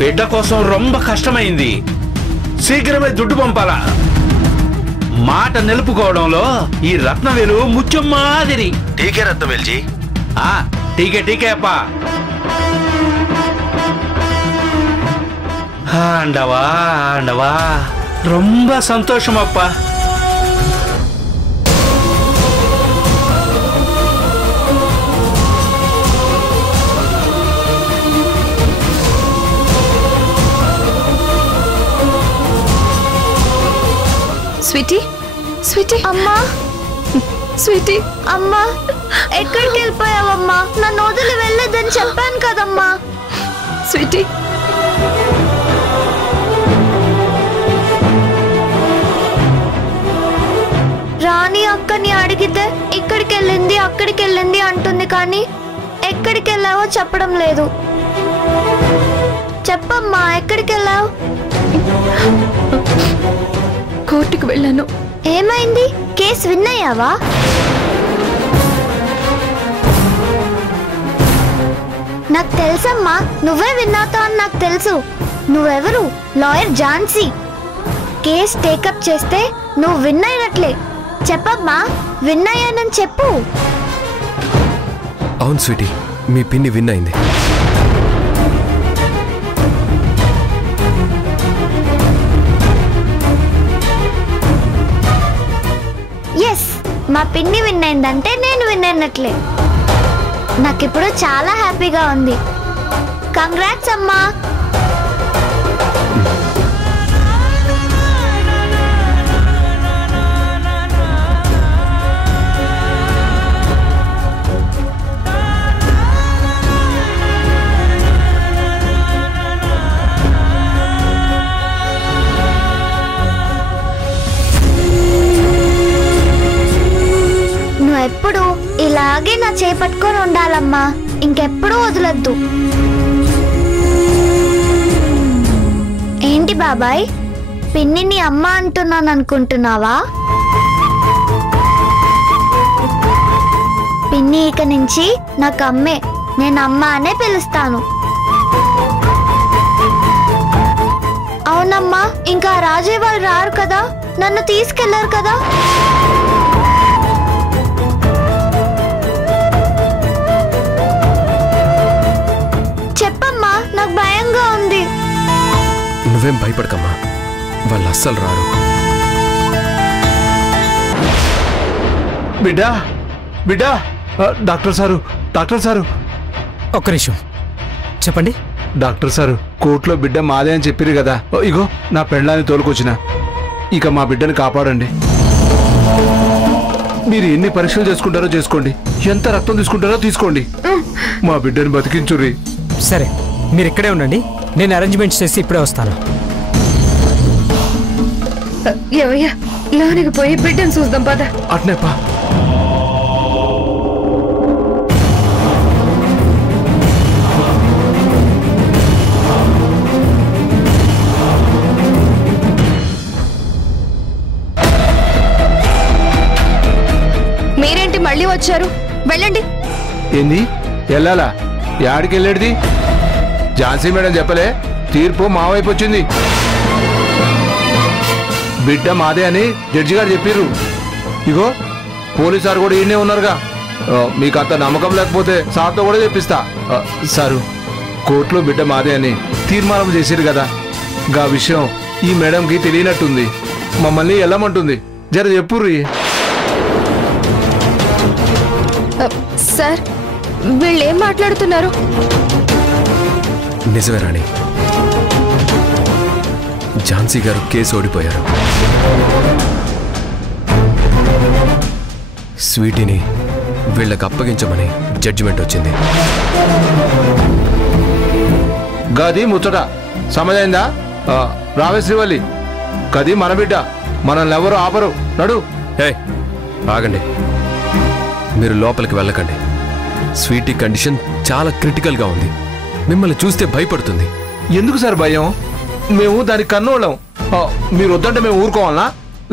బిడ్డ కోసం రొంబ కష్టమైంది, శీఘ్రమే దుడ్డు పంపాలా. మాట నిలుపుకోవడంలో ఈ రత్నవేలు ముత్యం మాదిరి. టీకే రత్నవేల్జీ. టీకే టీకే అప్పా. ఆండవా ఆండవా రొంబ సంతోషం అప్పా. స్వీటీ, స్వీటీ, అమ్మా, స్వీటీ, అమ్మా, ఎక్కడికి వెళ్ళిపోయావమ్మా? నన్ను వదిలి వెళ్ళొద్దని చెప్పాను కదమ్మా. స్వీటీ, రాణి అక్కని అడిగితే ఇక్కడికి వెళ్ళింది అక్కడికి వెళ్ళింది అంటుంది, కానీ ఎక్కడికి వెళ్ళావో చెప్పడం లేదు. చెప్పమ్మా, ఎక్కడికి వెళ్ళావు? కోర్టుకు వెళ్ళాను. ఏమైంది? కేసు విన్ అయ్యావా? నాకు తెలుసమ్మా, నువ్వే విన్నావుతావు అని నాకు తెలుసు. నువ్వెవరు? లాయర్ ఝాన్సీ. కేసు టేకప్ చేస్తే నువ్వు విన్ అయినట్లే. చెప్పమ్మా, విన్ అయ్యానని చెప్పు. అవును స్వీటీ, మీ పిన్ని విన్ అయింది. ఎస్, మా పిన్ని విన్ అయిందంటే నేను విన్ అయినట్లే. నాకిప్పుడు చాలా హ్యాపీగా ఉంది. కంగ్రాట్స్ అమ్మా. నువ్వెప్పుడు ఇలాగే నా చేపట్టుకొని ఉండాలమ్మా, ఇంకెప్పుడూ వదలొద్దు. ఏంటి బాబాయ్, పిన్నిని అమ్మ అంటున్నాను అనుకుంటున్నావా? పిన్ని ఇక నుంచి నాకు అమ్మే, నేను అమ్మ అనే పిలుస్తాను. అవునమ్మా, ఇంకా రాజయ్య వాళ్ళు రారు కదా, నన్ను తీసుకెళ్లారు కదా. చెప్పమ్మా, నాకు భయంగా ఉంది. నువ్వేం భయపడకమ్మా, వాళ్ళు అస్సలు రారు. బిడ్డా బిడ్డా, డాక్టర్ సారు, డాక్టర్ సారు. ఒక్క నిమిషం చెప్పండి. డాక్టర్ సారు, కోర్టులో బిడ్డ మాదే అని చెప్పారు కదా, ఇగో నా పెళ్ళాన్ని తోలుకొచ్చిన. ఇక మా బిడ్డని కాపాడండి. మీరు ఎన్ని పరీక్షలు చేసుకుంటారో చేసుకోండి, ఎంత రక్తం తీసుకుంటారో తీసుకోండి, మా బిడ్డని బతికించుర్రి. సరే, మీరు ఇక్కడే ఉండండి, నేను అరేంజ్మెంట్స్ చేసి ఇప్పుడే వస్తాను. ఏవయ్యా, లోనికి పోయి బిడ్డను చూద్దాం పద. అట్నేపా. మీరేంటి మళ్ళీ వచ్చారు? వెళ్ళండి. ఏంది వెళ్ళాలా? యాడికి వెళ్ళేది? ఝాన్సీ మేడం చెప్పలే, తీర్పు మా వైపు వచ్చింది. బిడ్డ మాదే అని జడ్జి గారు చెప్పిర్రు. ఇగో పోలీసు సార్ కూడా ఈయనే ఉన్నారుగా. మీకు అంత నమ్మకం లేకపోతే సార్తో కూడా చెప్పిస్తా. సారు, కోర్టులో బిడ్డ మాదే అని తీర్మానం చేసిరు కదా, గా విషయం ఈ మేడంకి తెలియనట్టుంది. మమ్మల్ని వెళ్ళమంటుంది. జర చెప్పుర్రి. సార్, వీళ్ళేం మాట్లాడుతున్నారు? నిజమే రాణి, ఝాన్సీ గారు కేసు ఓడిపోయారు. స్వీటీని వీళ్ళకి అప్పగించమని జడ్జిమెంట్ వచ్చింది. గది ముచ్చట సమజైందా? రావే శ్రీవల్లి, గది మన బిడ్డ, మనల్ని ఎవరు ఆపరు. నడు. హే ఆగండి, మీరు లోపలికి వెళ్ళకండి. స్వీటీ కండిషన్ చాలా క్రిటికల్గా ఉంది. మిమ్మల్ని చూస్తే భయపడుతుంది. ఎందుకు సార్ భయం? మేము దానికి కన్నోళ్ళం. మీరు వద్దంటే మేము ఊరుకోవాలనా?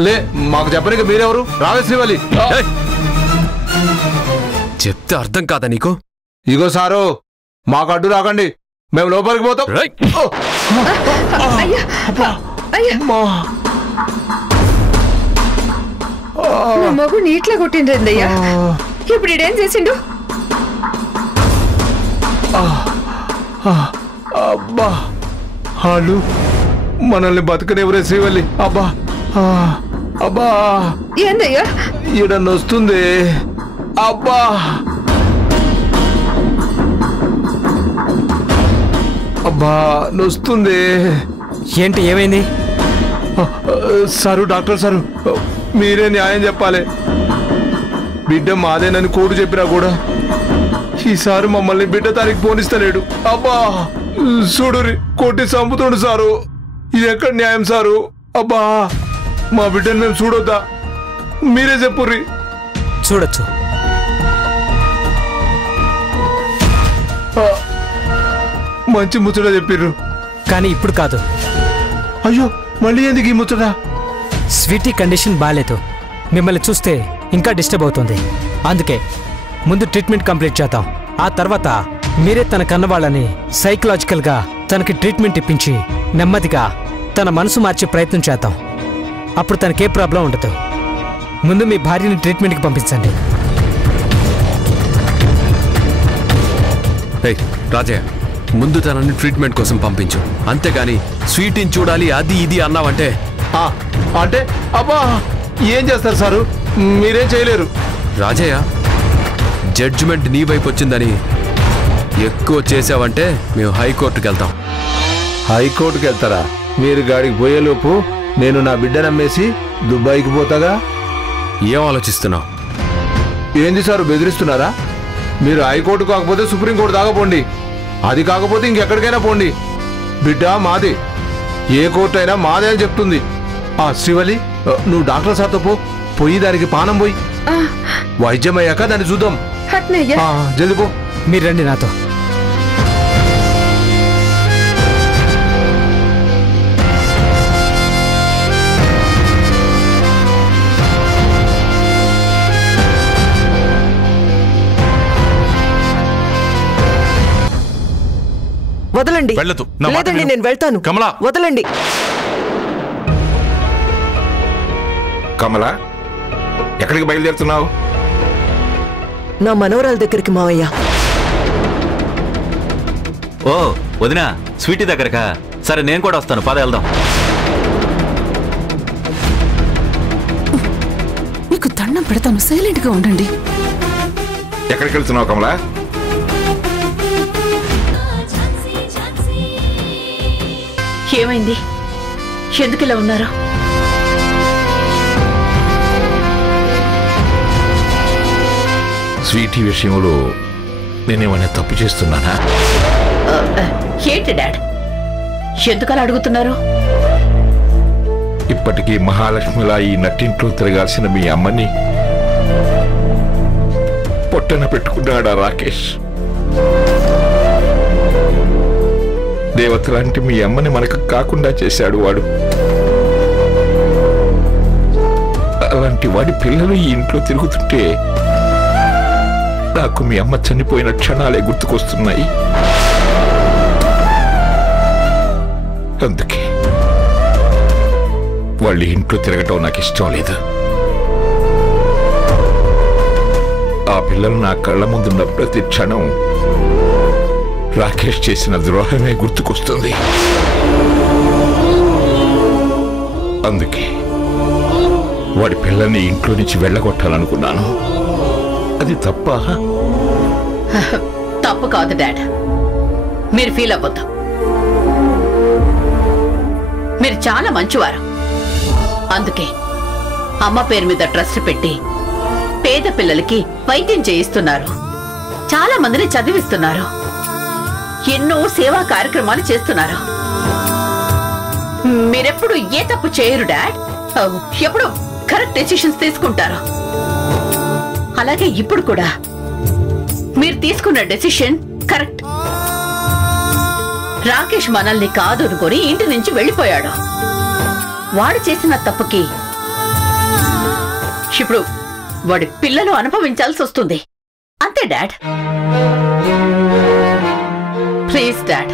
లే, మాకు చెప్పడానికి మీరెవరు? రావే శ్రీవల్లి. చెప్తే అర్థం కాదా నీకు? ఇగో సారు, మాకు అడ్డు రాకండి, మేము లోపలికి పోతాం. నా మగు నీట్లా కొట్టిండ్రయ్యా. ఇప్పుడు ఇడేం చేసిండు? అబ్బా, వాళ్ళు మనల్ని బతకనివ్వరే శ్రీవల్లి. అబ్బా అబ్బా, ఏందయ్యా ఈడ నొస్తుంది. అబ్బా, అబ్బా నొస్తుంది. ఏంటి, ఏమైంది? సారు, డాక్టర్ సారు, మీరే న్యాయం చెప్పాలి. బిడ్డ మాదేనని కోడు చెప్పినా కూడా ఈసారి మమ్మల్ని బిడ్డ తారీఖు పోనిస్తలేడు. అబ్బా చూడురి, కొట్టి చంపుతుండు సారు. ఇది ఎక్కడ న్యాయం సారు? అబ్బా, మా బిడ్డను మేము చూడొద్దా? మీరే చెప్పుర్రి. చూడొచ్చు. మంచి ముచ్చట చెప్పిర్రు, కానీ ఇప్పుడు కాదు. అయ్యో, మళ్ళీ ఎందుకు ఈ ముచ్చట? స్వీటీ కండిషన్ బాగాలేదు. మిమ్మల్ని చూస్తే ఇంకా డిస్టర్బ్ అవుతుంది. అందుకే ముందు ట్రీట్మెంట్ కంప్లీట్ చేద్దాం. ఆ తర్వాత మీరే తన కన్నవాళ్ళని సైకలాజికల్గా తనకి ట్రీట్మెంట్ ఇప్పించి నెమ్మదిగా తన మనసు మార్చే ప్రయత్నం చేద్దాం. అప్పుడు తనకే ప్రాబ్లం ఉండదు. ముందు మీ భార్యని ట్రీట్మెంట్కి పంపించండి. రాజయ్య, ముందు తనని ట్రీట్మెంట్ కోసం పంపించు. అంతేగాని స్వీటీని చూడాలి అది ఇది అన్నావంటే అంటే అబ్బా ఏం చేస్తారు సారు? మీరేం చేయలేరు. రాజయ్య, జడ్జిమెంట్ నీ వైపు వచ్చిందని ఎక్కువ చేసావంటే మేము హైకోర్టుకి వెళ్తాం. హైకోర్టుకి వెళ్తారా? మీరు గాడికి పోయేలోపు నేను నా బిడ్డ నమ్మేసి దుబాయ్కి పోతాగా. ఏం ఆలోచిస్తున్నావు? ఏంది సారు, బెదిరిస్తున్నారా? మీరు హైకోర్టు కాకపోతే సుప్రీంకోర్టు దాకా పోండి. అది కాకపోతే ఇంకెక్కడికైనా పోండి. బిడ్డ మాది, ఏ కోర్టు అయినా మాదే అని చెప్తుంది. శ్రీవల్లి, నువ్వు డాక్టర్ సార్తో పోయి దానికి పానం పోయి వైద్యం అయ్యాక దాన్ని చూద్దాం. జల్ది పో. మీరు రండి నాతో. వదలండి. వెళ్ళదు. లేదండి, నేను వెళ్తాను. కమలా, వదలండి. కమలా, ఎక్కడికి బయలుదేరుతున్నావు? నా మనవరాల దగ్గరికి మావయ్య. ఓ వదినా, స్వీటీ దగ్గరకా? సరే, నేను కూడా వస్తాను. పద వెళ్దాం. మీకు దండం పెడతాను, సైలెంట్ గా ఉండండి. ఎక్కడికి వెళ్తున్నావు కమలా? ఏమైంది? ఎందుకు ఇలా ఉన్నారు? స్వీటీ విషయంలో నేనేమైనా తప్పు చేస్తున్నానా? ఏంటి డాడ్, ఎందుకలా అడుగుతున్నారు? ఇప్పటికీ మహాలక్ష్మిలా ఈ నట్టింట్లో తిరగాల్సిన మీ అమ్మని పొట్టన పెట్టుకున్నాడా రాకేష్? దేవత లాంటి మీ అమ్మని మనకు కాకుండా చేశాడు వాడు. అలాంటి వాడి పిల్లలు ఈ ఇంట్లో తిరుగుతుంటే నాకు మీ అమ్మ చనిపోయిన క్షణాలే గుర్తుకొస్తున్నాయి. అందుకే వాళ్ళు ఇంట్లో తిరగటం నాకు ఇష్టం లేదు. ఆ పిల్లలు నా కళ్ళ ముందున్న ప్రతి క్షణం రాకేష్ చేసిన ద్రోహమే గుర్తుకొస్తుంది. అందుకే వాడి పిల్లల్ని ఇంట్లో నుంచి వెళ్ళగొట్టాలనుకున్నాను. అది తప్ప? తప్పు కాదు డాడ్, మీరు ఫీల్ అవ్వద్దు. మీరు చాలా మంచివారు. అందుకే అమ్మ పేరు మీద ట్రస్ట్ పెట్టి పేద పిల్లలకి వైద్యం చేయిస్తున్నారు. చాలా మందిని చదివిస్తున్నారు. ఎన్నో సేవా కార్యక్రమాలు చేస్తున్నారు. మీరెప్పుడు ఏ తప్పు చేయరు డాడ్. ఎప్పుడు కరెక్ట్ డెసిషన్స్ తీసుకుంటారు. అలాగే ఇప్పుడు కూడా మీరు తీసుకున్న డెసిషన్ కరెక్ట్. రాకేష్ మనల్ని కాదు అనుకొని ఇంటి నుంచి వెళ్ళిపోయాడు. వాడు చేసిన తప్పుకి ఇప్పుడు వాడి పిల్లలు అనుభవించాల్సి వస్తుంది. అంతే డాడ్. ప్లీజ్ డాడ్,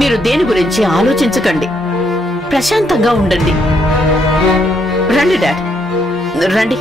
మీరు దేని గురించి ఆలోచించకండి, ప్రశాంతంగా ఉండండి. రండి డాడ్, రండి.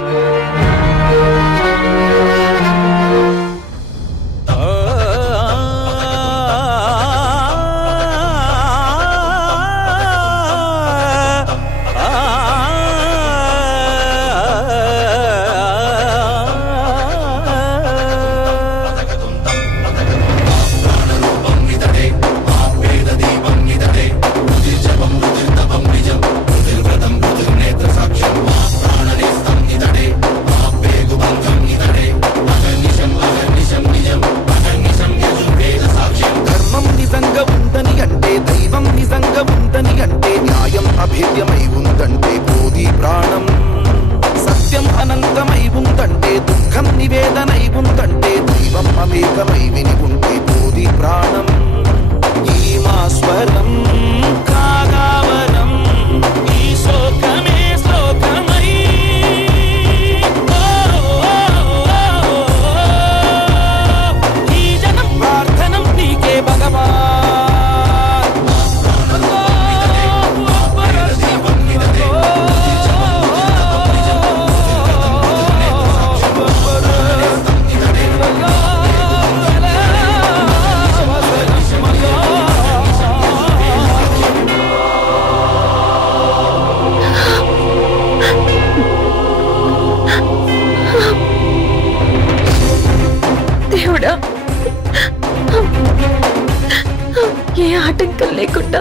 ఏ ఆటంకం లేకుండా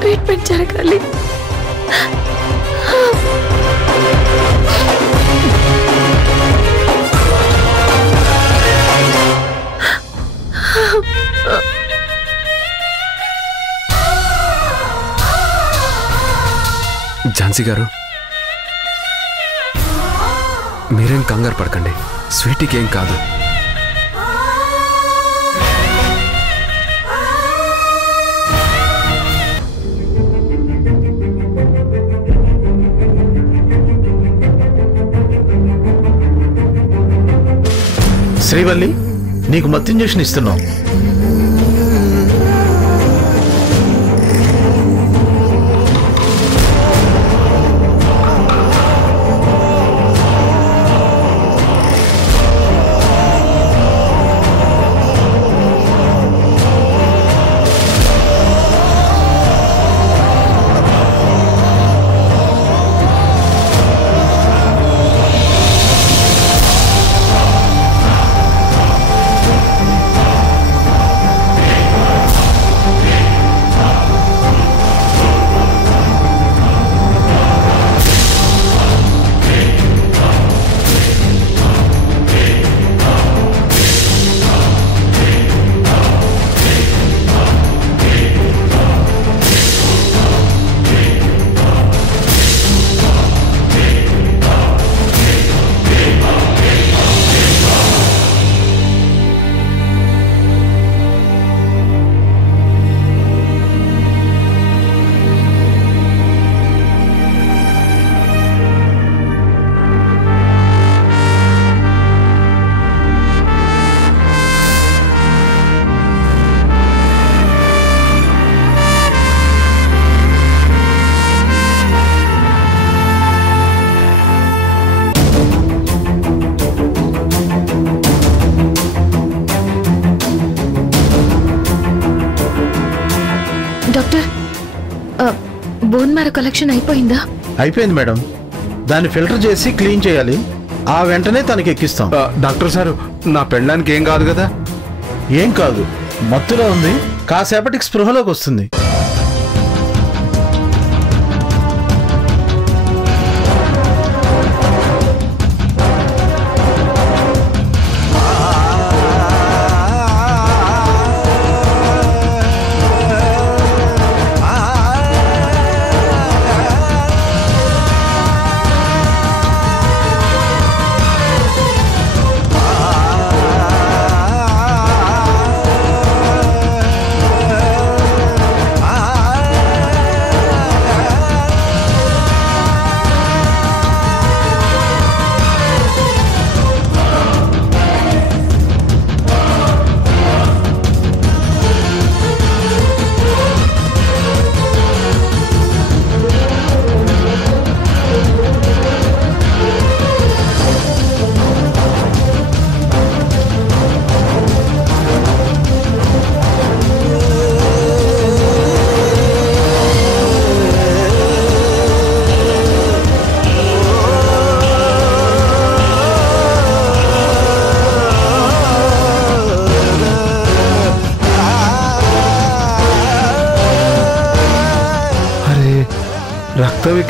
ట్రీట్మెంట్ జరగాలి. ఝాన్సీ గారు, మీరేం కంగారు పడకండి. స్వీటీకి ఏం కాదు. శ్రీవల్లి, నీకు మత్తు ఇంజెక్షన్ ఇస్తున్నాం. డాక్టర్, బోన్ మ్యారో కలెక్షన్ అయిపోయిందా? అయిపోయింది మేడం. దాన్ని ఫిల్టర్ చేసి క్లీన్ చేయాలి. ఆ వెంటనే తనకి ఎక్కిస్తాం. డాక్టర్ సార్, నా పెళ్ళానికి ఏం కాదు కదా? ఏం కాదు, మత్తులో ఉంది. కాసేపటికి స్పృహలోకి వస్తుంది.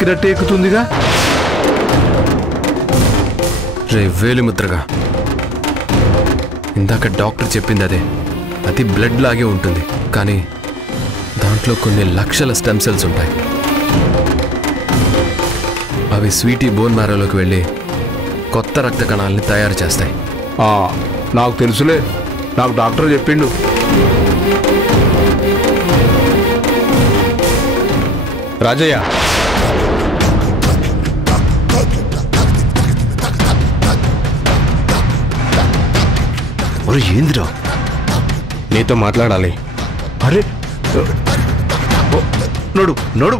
ఎక్కినట్టే ఎక్కుతుందిగా. రే వేలిముద్రగా, ఇందాక డాక్టర్ చెప్పింది అదే. అది బ్లడ్ లాగే ఉంటుంది, కానీ దాంట్లో కొన్ని లక్షల స్టెమ్ సెల్స్ ఉంటాయి. అవి స్వీటీ బోన్ మ్యారోలోకి వెళ్ళి కొత్త రక్త కణాలని తయారు చేస్తాయి. నాకు తెలుసులే, నాకు డాక్టర్ చెప్పిండు. రాజయ్య, ఏందిరా? నీతో మాట్లాడాలి. అరే నడు నడు.